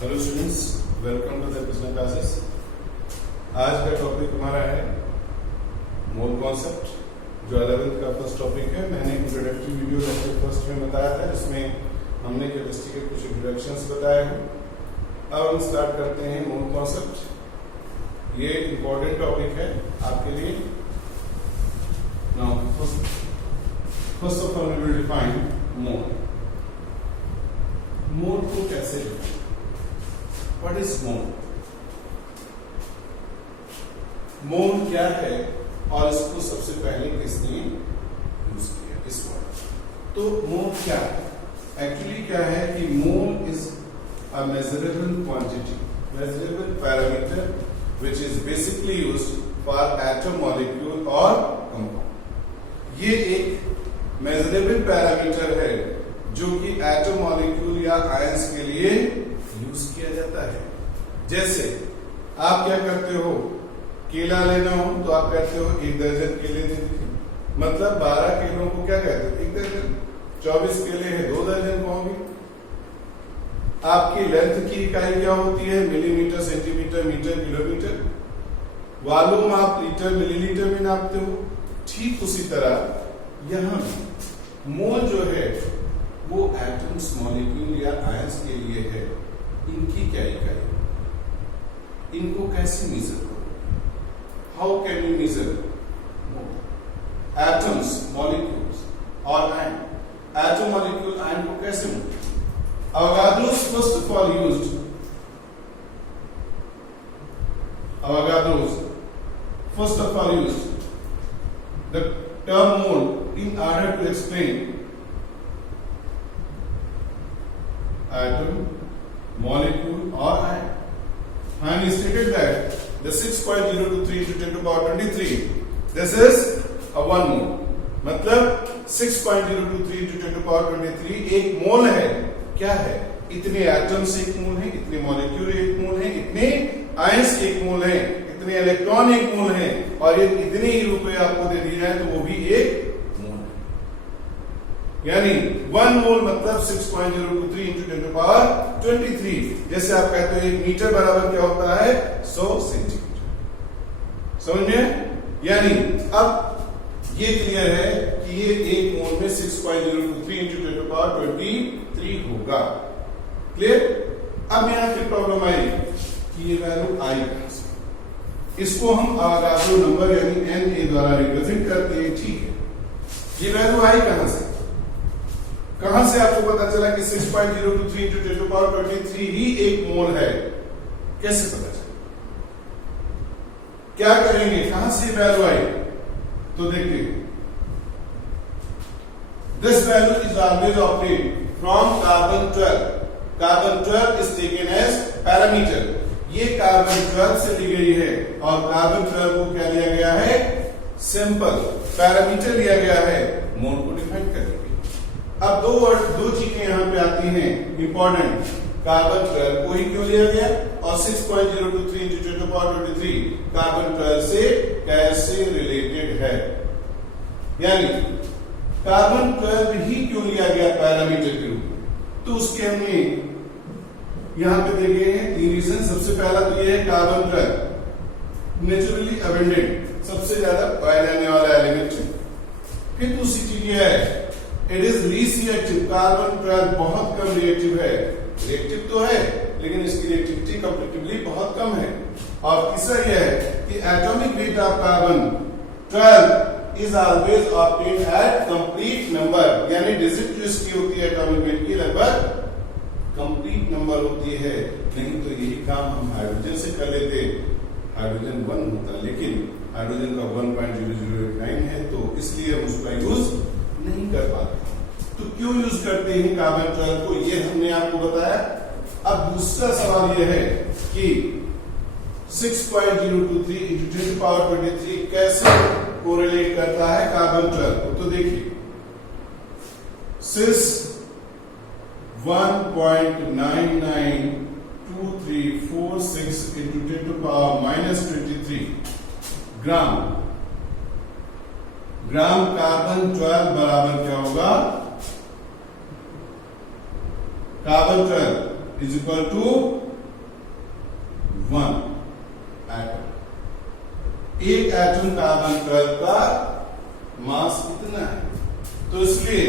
Hello students, welcome to the business classes. आज का topic हमारा है मोल कॉन्सेप्ट, जो 11th का फर्स्ट टॉपिक है। मैंने इंट्रोडक्टरी वीडियो लेक्चर फर्स्ट में बताया था, जिसमें हमने केमिस्ट्री के कुछ इंट्रोडक्शंस बताए हैं। अब हम स्टार्ट करते हैं मोल कॉन्सेप्ट। ये इंपॉर्टेंट टॉपिक है आपके लिए। Now first of all we will define mole. Mole को कैसे define? What is mole? Mole क्या है और इसको सबसे पहले किसने यूज किया, इस वर्ड? तो मोल क्या है? एक्चुअली क्या है कि mole is a measurable quantity, measurable parameter which is basically used for atom, molecule और कंपाउंड। ये एक मेजरेबल पैरामीटर है जो कि एटम, मॉलिक्यूल या आयंस के लिए यूज किया जाता है। जैसे आप क्या करते हो, केला लेना हो तो आप कहते हो 1 दर्जन केले दे दीजिए, मतलब 12 केलों को क्या कहते हो, 1 दर्जन। 24 केले हैं, 2 दर्जन कहोगे। आपकी लेंथ की इकाई क्या होती है? Millimetre, centimetre, metre, kilometre. Volume आप लीटर, मिलीलीटर में नापते हो। ठीक उसी तरह यहां मोल जो है वो एटम्स, मॉलिक्यूल या आयंस के लिए है। इनकी क्या इकाई? इनको कैसे मेजर करोगे? How can you measure atoms, molecules और आयन? एटम, मॉलिक्यूल, आयन को कैसे measure? Avogadro's first of all used the term mole in order to explain atom, molecule or ion. And he stated that the 6.023 into 10 to the power 23, this is a 1 mole. मतलब 6.023 into 10 to the power 23 एक मोल है। क्या है? इतने atoms एक मोल है, इतने molecule एक मोल है, इतने आयंस एक मोल है, इतने इलेक्ट्रॉन एक मोल है, और ये इतने ही रुपए आपको दे दिए जाए तो वो भी एक मोल है। यानी 1 मोल मतलब 6.023 into 10 to the power 23। जैसे आप कहते हो 1 मीटर बराबर क्या होता है? 100 सेंटीमीटर। समझ में? यानी अब ये क्लियर है कि ये एक मोल में 6.023 into 10 to the power 23 होगा। क्लियर? अब यहां फिर प्रॉब्लम आई कि ये वैल्यू आई कहां से? इसको हम अवोगाड्रो नंबर यानी Na द्वारा रिप्रेजेंट करते हैं। ठीक है, ये वैल्यू आई कहां से? कहां से आपको पता चला कि 6.023 into 10 to the power 23 ही एक मोल है? कैसे पता चला? क्या करेंगे, कहां से वैल्यू आई? तो देखते हैं। This value is always obtained from carbon 12। Carbon 12 is taken as parameter. ये कार्बन 12 से ली गई है और कार्बन 12 को क्या लिया गया है? सैंपल, पैरामीटर लिया गया है मोल को डिफाइन करने के लिए। अब दो चीजें यहां पे आती हैं इंपॉर्टेंट। कार्बन 12 को ही क्यों लिया गया और 6.023 into 10 to the power 23 carbon 12 से कैसे रिलेटेड है? यानी कार्बन 12 ही क्यों लिया गया पैरामीटर के रूप में? तो उसके हमने यहां पे देखे हैं 3 रीजन। सबसे पहला तो ये है कार्बन 12 नेचुरली अबंडेंट, सबसे ज्यादा पाया जाने वाला एलिमेंट है। फिर दूसरी चीज ये है it is least reactive. Carbon 12 बहुत कम रिएक्टिव है। रिएक्टिव तो है लेकिन इसकी रिएक्टिविटी कंपैरेटिवली बहुत कम है। और तीसरा यह है कि atomic weight of carbon 12 is always obtained at complete number, यानी डिजिट जो इसकी होती है एटॉमिक वेट की लगभग कंप्लीट नंबर होती है। नहीं तो यही काम हम हाइड्रोजन से कर लेते, हाइड्रोजन 1 होता, लेकिन हाइड्रोजन का 1.0089 है तो इसलिए हम उसका यूज नहीं कर पाते। तो क्यों यूज करते हैं कार्बन 12 को, ये हमने आपको बताया। अब दूसरा सवाल यह है कि 6.023 into 10 to the power 23 कैसे कोरिलेट करता है कार्बन 12 को? तो देखिए, since 1.992346 into 10 to the power -23 gram carbon 12 बराबर क्या होगा? Carbon 12 is equal to 1 atom. एक एटम कार्बन 12 का मास कितना है? तो इसलिए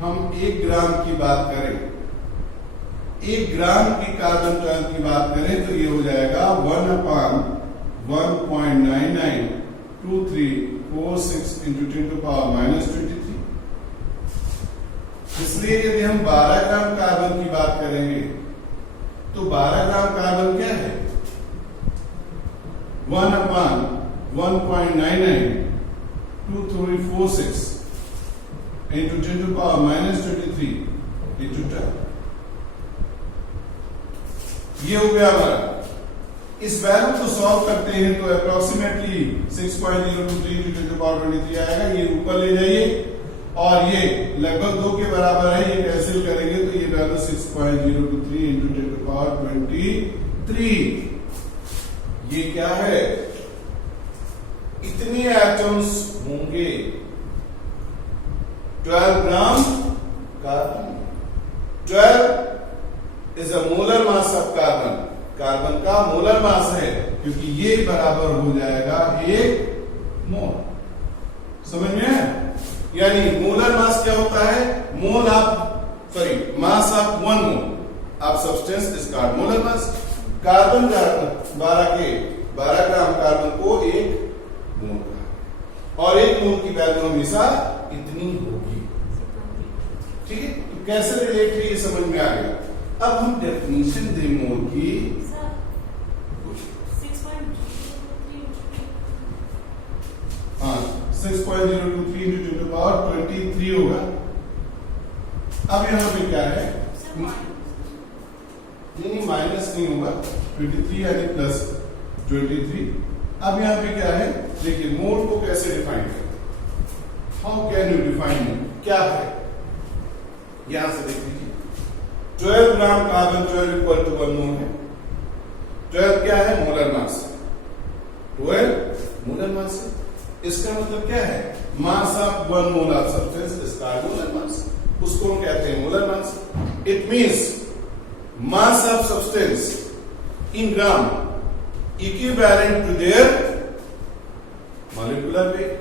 हम 1 ग्राम की बात करें, 1 ग्राम की कार्बन 12 की बात करें तो ये हो जाएगा 1/1.992346 into 10⁻⁻23। इसलिए यदि हम 12 ग्राम कार्बन की बात करेंगे तो 12 ग्राम कार्बन क्या है? 1/1.992346 into 10⁻⁻23 into 10। ये हो गया हमारा। इस वैल्यू को सॉल्व करते हैं तो अप्रोक्सीमेटली 6.023 into 10⁻23 आएगा। ये ऊपर ले जाइए और ये लगभग 2 के बराबर है, ये कैंसिल करेंगे तो ये वैल्यू 6.023 into 10⁻23। ये क्या है? इतने एटम्स होंगे 12 gram carbon. 12 is a molar mass of carbon. Carbon का मोलर मास है क्योंकि ये बराबर हो जाएगा 1 मोल। समझ में है? यानी मोलर मास क्या होता है? Mass of 1 mole of substance is called molar mass. Carbon 12 gram carbon को 1 मोल का, और 1 मोल की वैल्यू हमेशा इतनी होगी। ठीक है? तो कैसे रिलेट है ये समझ में आ गया। अब हम डेफिनेशन दें मोल की। 6.023 into 10⁻23 होगा। अब यहाँ पे क्या है? नहीं, माइनस नहीं होगा, 23 यानी प्लस 23। अब यहाँ पे क्या है? देखिए मोल को कैसे डिफाइन करते हैं। How can you define mole? क्या है? यहां से देख लीजिए, 12 gram carbon 12 equal to 1 mole है। 12 क्या है? Molar mass. 12 मोलर मास है। इसका मतलब क्या है? Mass of 1 mole of substance is called molar mass. उसको हम कहते हैं molar mass. It means mass of substance in gram equivalent to their molecular weight,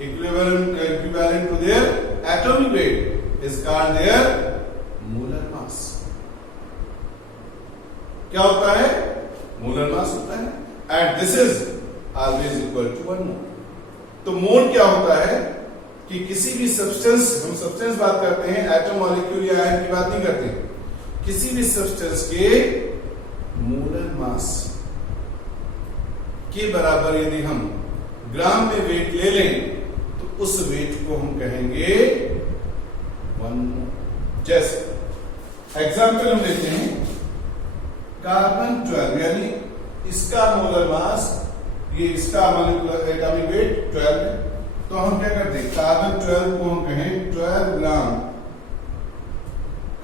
equivalent to their atomic weight is called their molar mass। क्या होता है? Molar mass होता है। And this is always equal to 1 mole. तो mole क्या होता है कि किसी भी सब्सटेंस, हम सब्सटेंस बात करते हैं, एटम मॉलिक्यूल या आयन की बात नहीं करते, किसी भी सब्सटेंस के मोलर मास के बराबर यदि हम ग्राम में वेट ले लें तो उस वेट को हम कहेंगे 1 मोल। जैसे एग्जाम्पल हम लेते हैं, कार्बन 12 यानी इसका मोलर मास, ये इसका मॉलिक्यूलर एटॉमिक वेट 12 है। तो हम क्या करते हैं? कार्बन 12 को हम कहें 12 ग्राम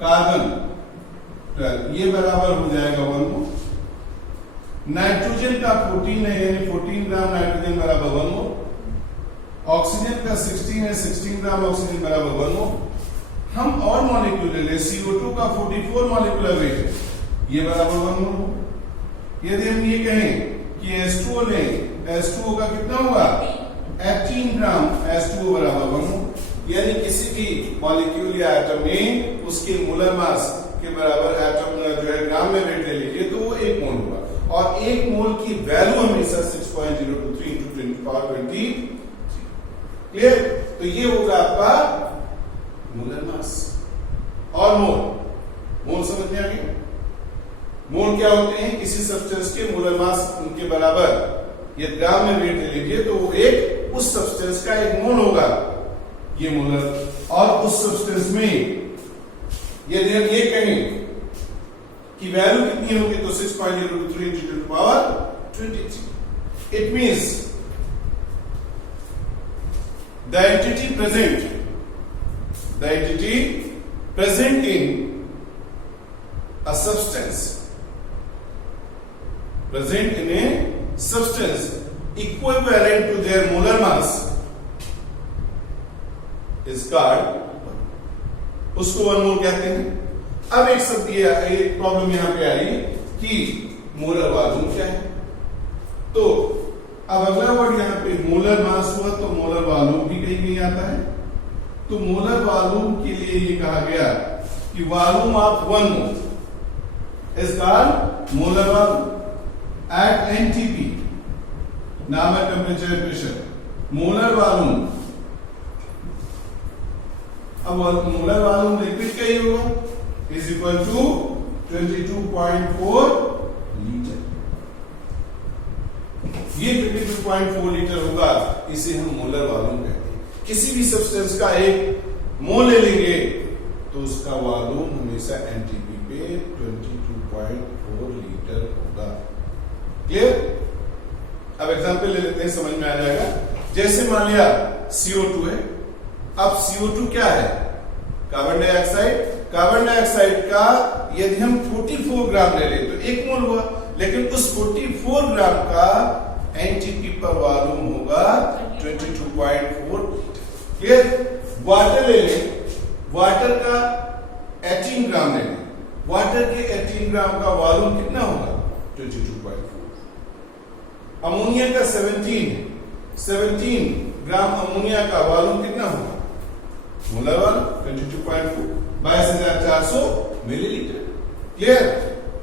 कार्बन 12, ये बराबर हो जाएगा 1 मोल। नाइट्रोजन का 14 है, यानी 14 ग्राम नाइट्रोजन बराबर 1 मोल। ऑक्सीजन का 16 है, 16 ग्राम ऑक्सीजन बराबर 1 मोल। हम और मॉलिक्यूल ले, CO2 का 44 मॉलिक्यूलर वेट है, ये बराबर 1 मोल। यदि हम ये कहें कि H2O लें, H2O का कितना होगा? 18 ग्राम H2O बराबर 1 मोल। यानी किसी भी मॉलिक्यूल या एटम में उसके मोलर मास के बराबर एटम जो है ग्राम में वेट ले लीजिए तो वो 1 मोल होगा। और 1 मोल की वैल्यू हमेशा 6.023 into 10⁻20। क्लियर? तो ये होगा आपका मोलर मास। और मोल समझ में आ गया? मोल क्या होते हैं? किसी सब्सटेंस के मोलर मास उनके बराबर ये ग्राम में वेट ले लीजिए तो वो एक उस सब्सटेंस का 1 मोल होगा, ये मोलर। और उस सब्सटेंस में यदि हम ये कहें कि वैल्यू कितनी होगी तो 6.023 into 10⁻23। It means the entity present in a substance equivalent to their molar mass is called, उसको 1 मोल कहते हैं। अब एक प्रॉब्लम यहां पे आई कि मोलर वॉल्यूम क्या है। तो अब अगला वर्ड यहाँ पे मोलर मास हुआ तो मोलर वॉल्यूम भी कहीं नहीं आता है। तो मोलर वॉल्यूम के लिए ये कहा गया कि volume of one mole is called molar volume at NTP, नाम है टेम्परेचर प्रेशर। मोलर वॉल्यूम, अब मोलर वॉल्यूम लिक्विड का ही होगा इज इक्वल टू 22.4 लीटर। ये 22.4 लीटर होगा, इसे हम मोलर वॉल्यूम कहते हैं। किसी भी सब्सटेंस का एक मोल ले लेंगे तो उसका वॉल्यूम हमेशा एनटीपी पे 22.4 लीटर होगा। क्लियर? अब एग्जांपल ले लेते हैं, समझ में आ जाएगा। जैसे मान लिया CO2 है। अब CO2 क्या है? Carbon dioxide. कार्बन डाइऑक्साइड का यदि हम 44 ग्राम ले लें तो 1 मोल हुआ, लेकिन उस 44 ग्राम का एनटीपी पर वॉल्यूम होगा 22.4 लीटर। क्लियर? वाटर ले लें, वाटर का 18 ग्राम ले लें, वाटर के 18 ग्राम का वॉल्यूम कितना होगा? 22.4। अमोनिया का 17 ग्राम अमोनिया का वॉल्यूम कितना होगा? Molar volume 22.4 22,400 millilitre. क्लियर?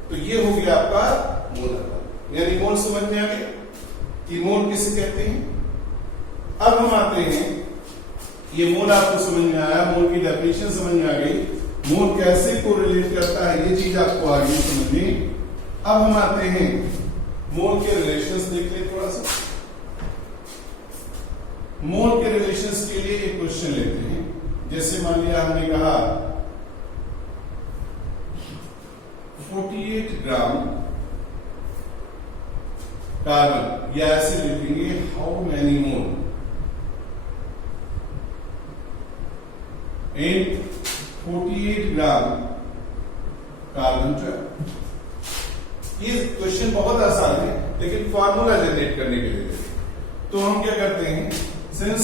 तो ये हो गया आपका मोलर वॉल्यूम, यानी मोल समझ में आ गया कि मोल किसे कहते हैं। अब हम आते हैं, ये मोल आपको समझ में आया, मोल की डेफिनेशन समझ में आ गई, मोल कैसे कोरिलेट करता है ये चीज आपको आ गई समझ में। अब हम आते हैं मोल के रिलेशंस देख लें थोड़ा सा। मोल के रिलेशंस के लिए एक क्वेश्चन लेते हैं। जैसे मान लिया हमने कहा 48 ग्राम कार्बन, या ऐसे लिखेंगे how many mole in 48 gram carbon 12। ये क्वेश्चन बहुत आसान है, लेकिन फॉर्मूला जनरेट करने के लिए तो हम क्या करते हैं, since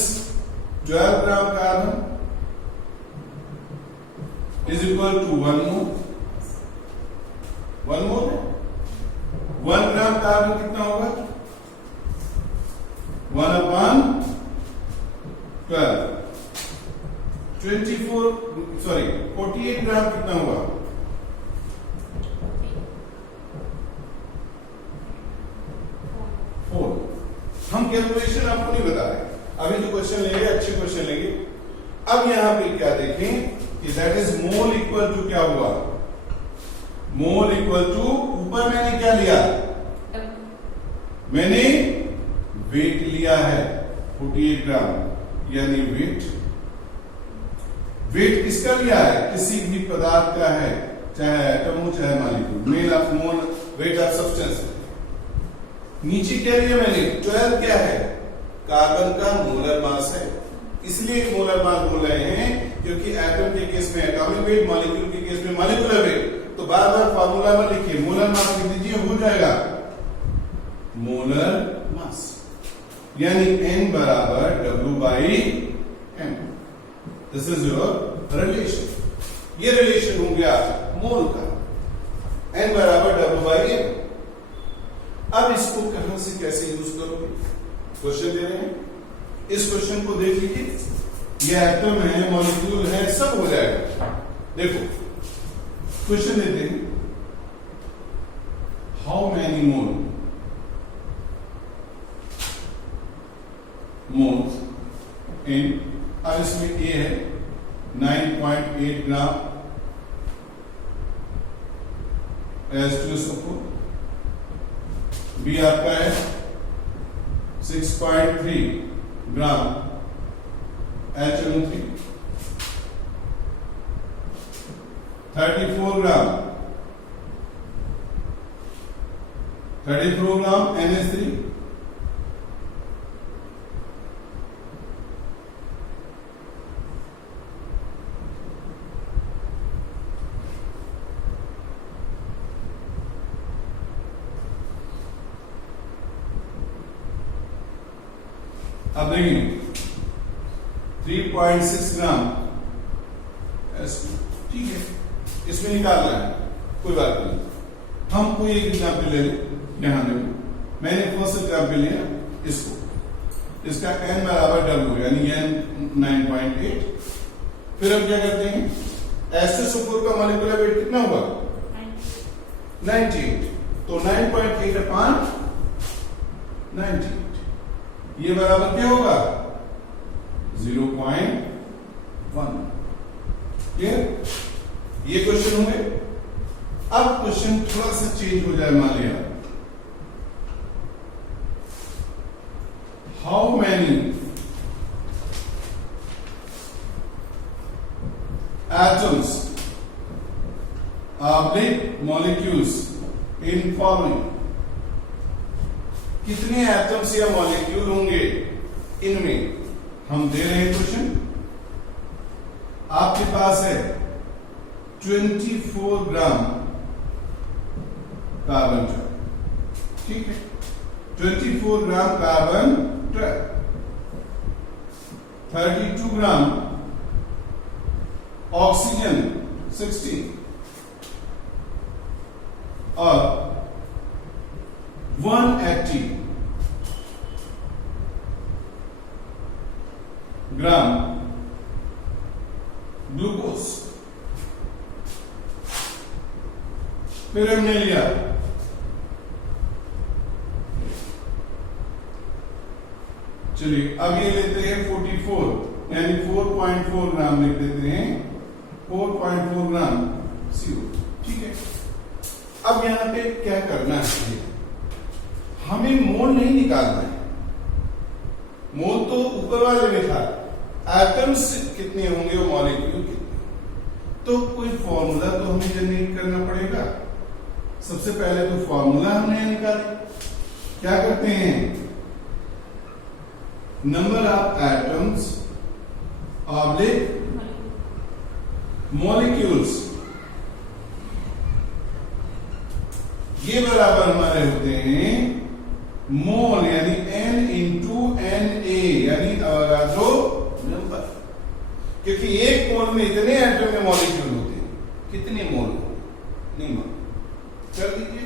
12 gram carbon is equal to 1 mole, 1 mole है। 1 ग्राम कार्बन कितना होगा? 1/12। 48 ग्राम कितना हुआ? 4। हम कैलकुलेशन आपको नहीं बता रहे, अभी जो क्वेश्चन लेंगे अच्छे क्वेश्चन लेंगे। अब यहां पे क्या देखें कि that is mole equal to क्या हुआ? मोल इक्वल टू, ऊपर मैंने क्या लिया? मैंने वेट लिया है 48 ग्राम, यानी वेट। वेट किसका लिया है? किसी भी पदार्थ का है, चाहे एटम हो चाहे molecule, mole of mole weight of substance. नीचे क्या लिया मैंने? 12 क्या है? कार्बन का मोलर मास है, इसलिए मोलर मास बोल रहे हैं क्योंकि एटम के केस में एटॉमिक वेट, मॉलिक्यूल के केस में मॉलिक्यूलर वेट। तो बार बार फॉर्मूला में लिखिए, मोलर मास लिख दीजिए, हो जाएगा मोलर मास, यानी N बराबर W/M। This is your relation. ये रिलेशन हो गया मोल का, N बराबर W/M। अब इसको कहां से कैसे यूज करोगे? क्वेश्चन दे रहे हैं, इस क्वेश्चन को देख लीजिए, ये एटम है, मॉलिक्यूल है, सब हो जाएगा। देखो क्वेश्चन देते हैं, हाउ मैनी मोल्स इन, अब इसमें ए है 9.8 ग्राम H2SO4, बी आपका है 6.3 ग्राम HNO3, 34 ग्राम NH3, अब देखिए 3.6 ग्राम ठीक है, इसमें निकालना है, कोई बात नहीं। हम कोई एक एग्जाम्पल ले लें, यहां देखो मैंने फर्स्ट एग्जाम्पल लिया इसको, इसका n बराबर w यानी n 9.8। फिर हम क्या करते हैं, SO4 का मॉलिक्यूलर वेट कितना होगा 98, तो 9.8 अपॉन 98 ये बराबर क्या होगा 0.1। क्लियर, ये क्वेश्चन होंगे। अब क्वेश्चन थोड़ा सा चेंज हो जाए, मान लिया how many atoms molecules in forming, कितने एटम्स या मॉलिक्यूल होंगे इनमें। हम दे रहे हैं क्वेश्चन, आपके पास है 24 ग्राम कार्बन 12, ठीक है 24 ग्राम कार्बन 12, 32 ग्राम ऑक्सीजन 16 और 180 ग्राम ग्लूकोज। फिर हमने लिया चलिए अब ये लेते हैं 44 यानी 4.4 ग्राम लिख देते हैं, 4.4 ग्राम CO, ठीक है। अब यहां पे क्या करना है, हमें मोल नहीं निकालना है, मोल तो ऊपर वाले में था, एटम्स कितने होंगे और मॉलिक्यूल कितने, तो कोई फॉर्मूला तो हमें जनरेट करना पड़ेगा। सबसे पहले तो फॉर्मूला हमने निकाला, क्या करते हैं number of atoms oblique molecules, ये बराबर हमारे होते हैं मोल यानी n इंटू Na यानी अवोगाड्रो नंबर, क्योंकि एक मोल में इतने एटम में मॉलिक्यूल होते हैं, कितने मोल नहीं मालूम, कर दीजिए।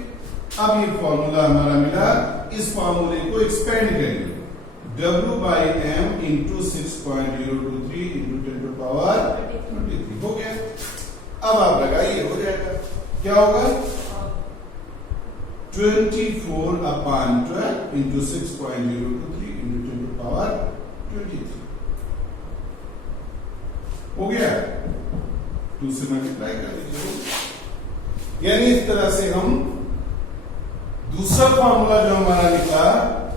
अब ये फॉर्मूला हमारा मिला, इस फॉर्मूले को एक्सपेंड करिए, W by m into 6.023 into 10 to power 23 हो गया। अब आप लगाइए, हो जाएगा, क्या होगा 24 upon 12 into 6.023 into 10 to power 23 हो गया। 2 से मल्टीप्लाई कर दीजिए, यानी इस तरह से हम दूसरा फॉर्मूला जो हमारा निकला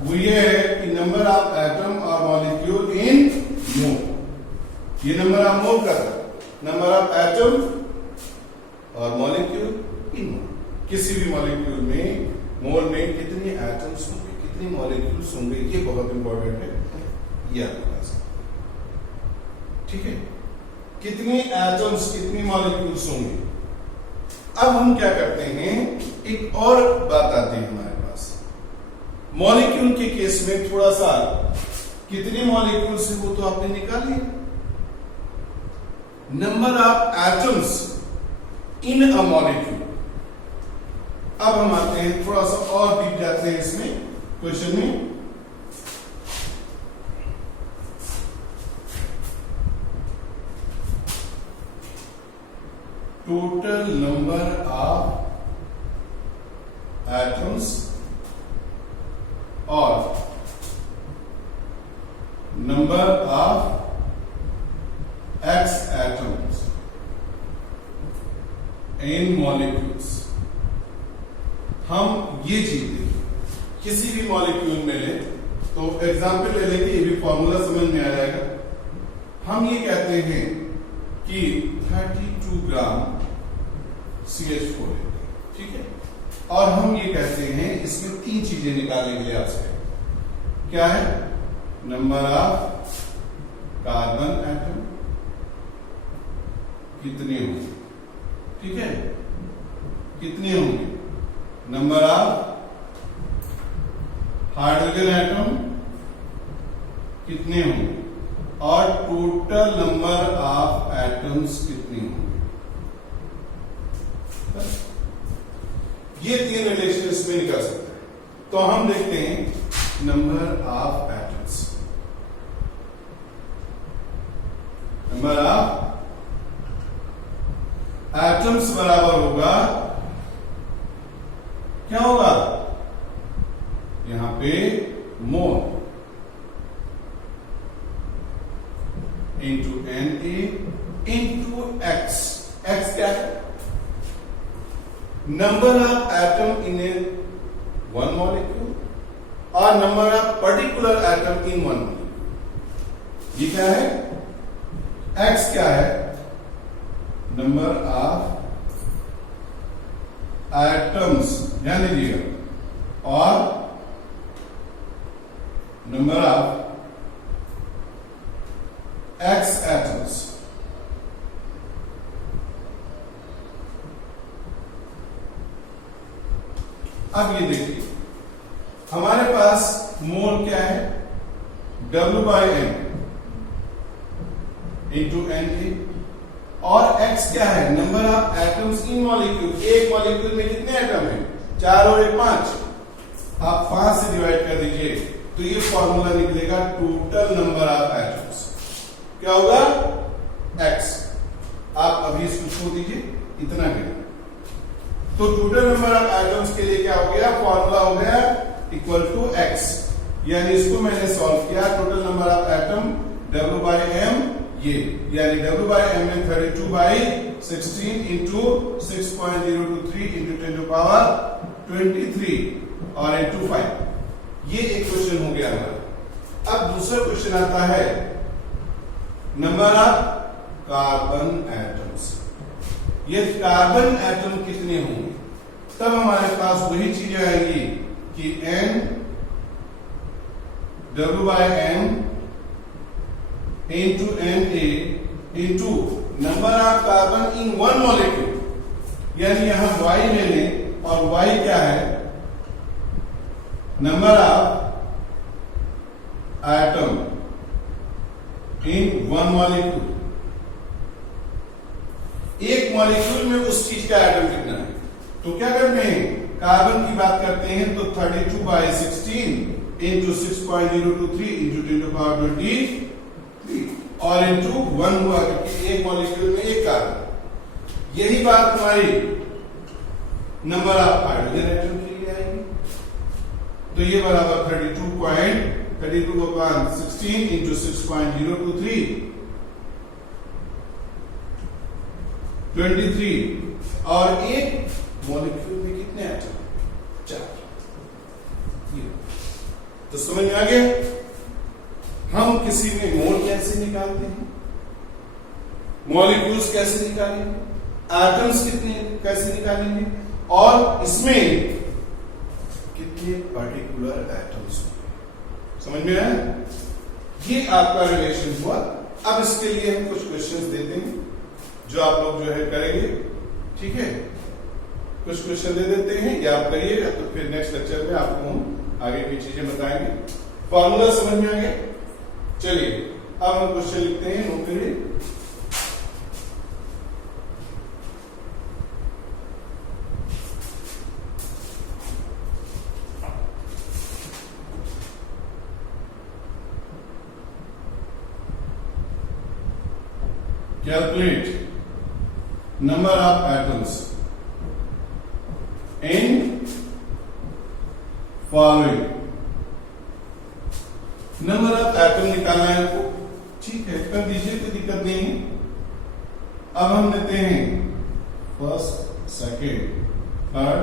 वो ये है कि नंबर ऑफ एटम और मॉलिक्यूल इन मोल, ये नंबर ऑफ मोल का था, नंबर ऑफ एटम और मॉलिक्यूल इन मोल, किसी भी मॉलिक्यूल में मोल में कितने एटम्स होंगे, कितने मॉलिक्यूल्स होंगे, ये बहुत इंपॉर्टेंट है, ये आपके पास, ठीक है, कितने एटम्स कितने मॉलिक्यूल्स होंगे। अब हम क्या करते हैं, एक और बात आती है हमारे पास, मॉलिक्यूल के केस में थोड़ा सा कितने मॉलिक्यूल्स है वो तो आपने निकाल लिया, number of atoms in a molecule. अब हम आते हैं थोड़ा सा और डीप जाते हैं इसमें क्वेश्चन में, टोटल नंबर ऑफ एटम्स और number of x atoms in molecules. हम ये चीज देखिए, किसी भी मॉलिक्यूल में ले तो एग्जाम्पल ले लेंगे, ये भी फॉर्मूला समझ में आ जाएगा। हम ये कहते हैं कि 32 ग्राम CH4 है, ठीक है, और हम ये कहते हैं इसमें 3 चीजें निकालने के लिए आपसे, क्या है नंबर ऑफ कार्बन एटम कितने होंगे, ठीक है, कितने होंगे, नंबर ऑफ हाइड्रोजन एटम कितने होंगे, और टोटल नंबर ऑफ एटम्स कितने होंगे। ये तीन रिलेशन इसमें निकल सकता है। तो हम देखते हैं number of atoms. Number of atoms बराबर होगा, क्या होगा यहां पे mole into Na into x. X क्या है? Number of atom in a one molecule और number of particular atom in one molecule. ये क्या है? एक्स क्या है? नंबर ऑफ एटम्स, ध्यान दीजिएगा, और नंबर ऑफ एक्स एटम्स। अब ये देखिए, हमारे पास मोल क्या है? W/M इंटू Na, और x क्या है? Number of atoms in molecule. एक मॉलिक्यूल में कितने एटम है? 4 और 1 5। आप 5 से डिवाइड कर दीजिए तो ये फॉर्मूला निकलेगा टोटल नंबर ऑफ एटम्स। क्या होगा? x। आप अभी इसको छोड़ दीजिए, इतना है। तो टोटल नंबर ऑफ एटम्स के लिए क्या हो गया? फॉर्मूला हो गया इक्वल टू x, यानी इसको मैंने सॉल्व किया। Total number of atom W/M, ये यानी W/M में 32/16 इंटू 6.023 इंटू 10 टू पावर 23 और इंटू 5। ये एक क्वेश्चन हो गया हमारा। अब दूसरा क्वेश्चन आता है नंबर ऑफ कार्बन एटम्स। ये कार्बन एटम कितने होंगे? तब हमारे पास वही चीजें आएंगी कि N W/M into Na into number of carbon in one molecule, यानी यहां Y ले लें, और Y क्या है? Number of atom in one molecule. एक मॉलिक्यूल में उस चीज का एटम कितना है? तो क्या करते हैं? कार्बन की बात करते हैं तो 32/16 इंटू 6.023 इंटू 10 टू पावर 23 और इंटू 1 हुआ, क्योंकि एक मॉलिक्यूल में एक कार्बन। यही बात हमारी नंबर ऑफ हाइड्रोजन एटम के लिए आएगी। तो ये बराबर 32/16 इंटू 6.023 23, और एक मॉलिक्यूल में कितने एटम? 4। तो समझ में आ गया हम किसी में मोल कैसे निकालते हैं, मॉलिक्यूल्स कैसे निकालेंगे, एटम्स कितने कैसे निकालेंगे, और इसमें कितने पर्टिकुलर एटम्स होंगे। समझ में आया? ये आपका रिलेशन हुआ। अब इसके लिए हम कुछ क्वेश्चंस देते हैं जो आप लोग जो है करेंगे। ठीक है, कुछ क्वेश्चन दे देते हैं, या आप करिएगा, तो फिर नेक्स्ट लेक्चर में आपको हम आगे की चीजें बताएंगे। फॉर्मूला समझ में आ गया? चलिए अब हम क्वेश्चन लिखते हैं, नोट करिए। Calculate number of atoms in following। Number of atom निकालना है आपको। ठीक है, कर दीजिए, कोई दिक्कत नहीं है। अब हम लेते हैं फर्स्ट, सेकेंड, थर्ड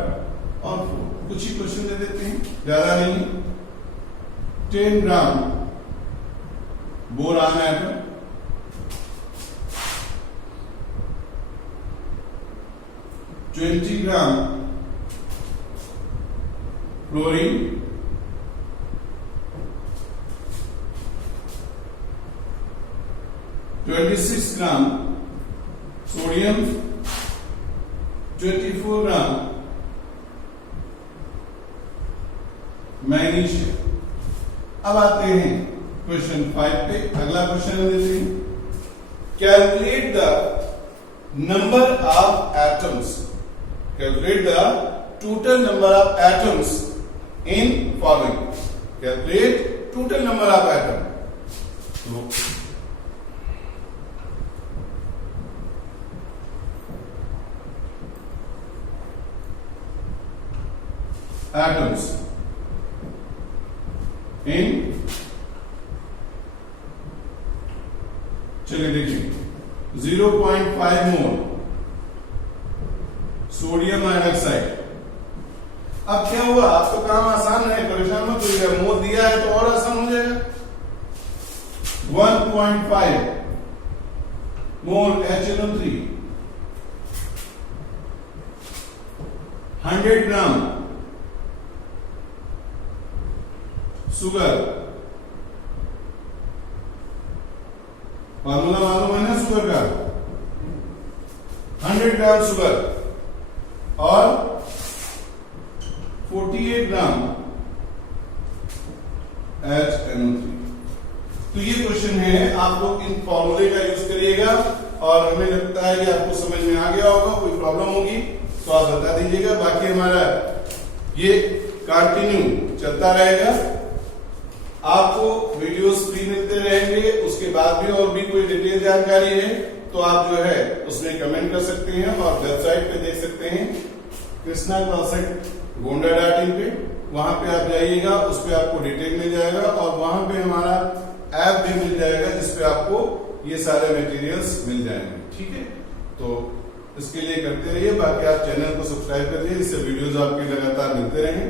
और फोर्थ। कुछ ही क्वेश्चन दे देते हैं, ज्यादा नहीं। 10 ग्राम बोरान एटम, 20 ग्राम क्लोरीन, 26 ग्राम सोडियम, 24 ग्राम मैग्नीशियम। अब आते हैं क्वेश्चन 5 पे। अगला क्वेश्चन देते हैं, calculate the number of atoms. Calculate the total number of atoms in following. Calculate total number of atoms. So atoms in, चलिए देखिए 0.5 मोल सोडियम हाइड्रोक्साइड। अब क्या हुआ, आपका काम आसान है, परेशान मत होइएगा, मोल दिया है तो और आसान हो जाएगा। 1.5 मोल HNO3, 100 ग्राम शुगर, फॉर्मूला मालूम है ना शुगर का, 100 ग्राम शुगर और 48 ग्राम HNO3। तो ये क्वेश्चन है, आप लोग इन फॉर्मूले का यूज करिएगा और हमें लगता है कि आपको समझ में आ गया होगा। कोई प्रॉब्लम होगी तो आप बता दीजिएगा, बाकी हमारा ये कंटिन्यू चलता रहेगा। आपको वीडियोस फ्री मिलते रहेंगे, उसके बाद भी और भी कोई डिटेल जानकारी है तो आप जो है उसमें कमेंट कर सकते हैं और वेबसाइट पे देख सकते हैं कृष्णा कॉन्सेप्ट गोंडा.in पे, वहां पे आप जाइएगा, उस पे आपको डिटेल मिल जाएगा और वहां पे हमारा ऐप भी मिल जाएगा जिसपे आपको ये सारे मटेरियल्स मिल जाएंगे। ठीक है, तो इसके लिए करते रहिए, बाकी आप चैनल को सब्सक्राइब करिए, इससे वीडियोस आपके लगातार मिलते रहेंगे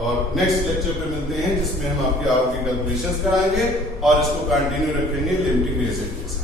और नेक्स्ट लेक्चर पे मिलते हैं जिसमें हम आपके आउट की कैलकुलेशंस कराएंगे और इसको कंटिन्यू रखेंगे लिमिटिंग रिएक्शन के साथ।